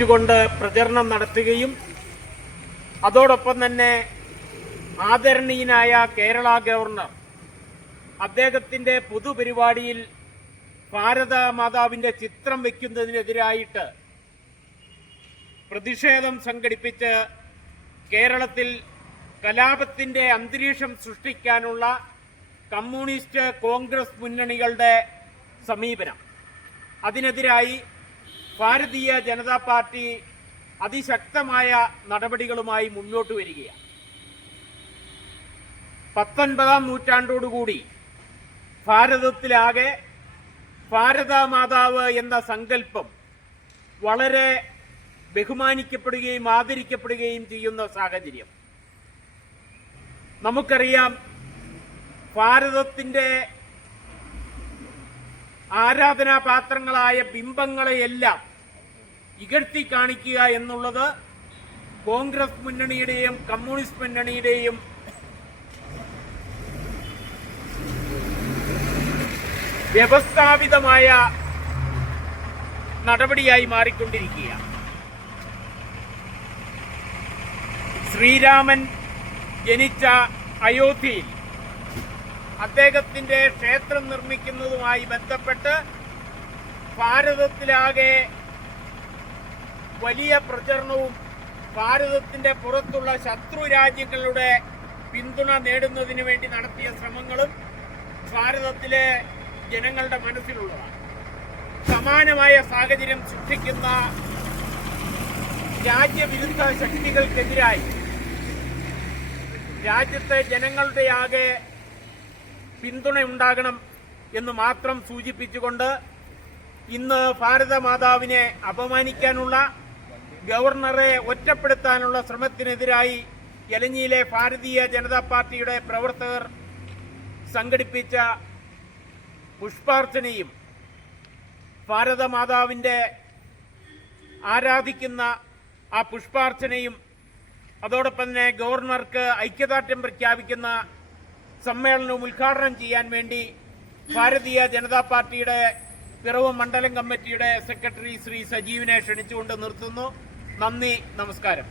ുകൊണ്ട് പ്രചരണം നടത്തുകയും അതോടൊപ്പം തന്നെ ആദരണീയനായ കേരള ഗവർണർ അദ്ദേഹത്തിന്റെ പൊതുപരിപാടിയിൽ ഭാരത മാതാവിന്റെ ചിത്രം വയ്ക്കുന്നതിനെതിരായിട്ട് പ്രതിഷേധം സംഘടിപ്പിച്ച് കേരളത്തിൽ കലാപത്തിന്റെ അന്തരീക്ഷം സൃഷ്ടിക്കാനുള്ള കമ്മ്യൂണിസ്റ്റ് കോൺഗ്രസ് മുന്നണികളുടെ സമീപനം. അതിനെതിരായി ഭാരതീയ ജനതാ പാർട്ടി അതിശക്തമായ നടപടികളുമായി മുന്നോട്ട് വരികയാണ്. പത്തൊൻപതാം നൂറ്റാണ്ടോടുകൂടി ഭാരതത്തിലാകെ ഭാരത മാതാവ് എന്ന സങ്കല്പം വളരെ ബഹുമാനിക്കപ്പെടുകയും ആദരിക്കപ്പെടുകയും ചെയ്യുന്ന സാഹചര്യം. നമുക്കറിയാം ഭാരതത്തിന്റെ ആരാധനാപാത്രങ്ങളായ ബിംബങ്ങളെയെല്ലാം ഇകഴ്ത്തി കാണിക്കുക എന്നുള്ളത് കോൺഗ്രസ് മുന്നണിയുടെയും കമ്മ്യൂണിസ്റ്റ് മുന്നണിയുടെയും വ്യവസ്ഥാപിതമായ നടപടിയായി മാറിക്കൊണ്ടിരിക്കുകയാണ്. ശ്രീരാമൻ ജനിച്ച അയോധ്യയിൽ അദ്ദേഹത്തിന്റെ ക്ഷേത്രം നിർമ്മിക്കുന്നതുമായി ബന്ധപ്പെട്ട് ഭാരതത്തിലാകെ വലിയ പ്രചരണവും ഭാരതത്തിന്റെ പുറത്തുള്ള ശത്രു രാജ്യങ്ങളുടെ പിന്തുണ നേടുന്നതിന് വേണ്ടി നടത്തിയ ശ്രമങ്ങളും ഭാരതത്തിലെ ജനങ്ങളുടെ മനസ്സിലുള്ളതാണ്. സമാനമായ സാഹചര്യം സൃഷ്ടിക്കുന്ന രാജ്യവിരുദ്ധ ശക്തികൾക്കെതിരായി രാജ്യത്തെ ജനങ്ങളുടെ ആകെ പിന്തുണ ഉണ്ടാകണം എന്ന് മാത്രം സൂചിപ്പിച്ചുകൊണ്ട് ഇന്ന് ഭാരതമാതാവിനെ അപമാനിക്കാനുള്ള ഗവർണറെ ഒറ്റപ്പെടുത്താനുള്ള ശ്രമത്തിനെതിരായി എലഞ്ഞിയിലെ ഭാരതീയ ജനതാ പാർട്ടിയുടെ പ്രവർത്തകർ സംഘടിപ്പിച്ച പുഷ്പാർച്ചനയും ഭാരതമാതാവിന്റെ ആരാധിക്കുന്ന ആ പുഷ്പാർച്ചനയും അതോടൊപ്പം തന്നെ ഗവർണർക്ക് ഐക്യദാർഢ്യം പ്രഖ്യാപിക്കുന്ന സമ്മേളനവും ഉദ്ഘാടനം ചെയ്യാൻ വേണ്ടി ഭാരതീയ ജനതാ പാർട്ടിയുടെ പിറവ് മണ്ഡലം കമ്മിറ്റിയുടെ സെക്രട്ടറി ശ്രീ സജീവിനെ ക്ഷണിച്ചുകൊണ്ട് നിർത്തുന്നു. നന്ദി നമസ്കാരം.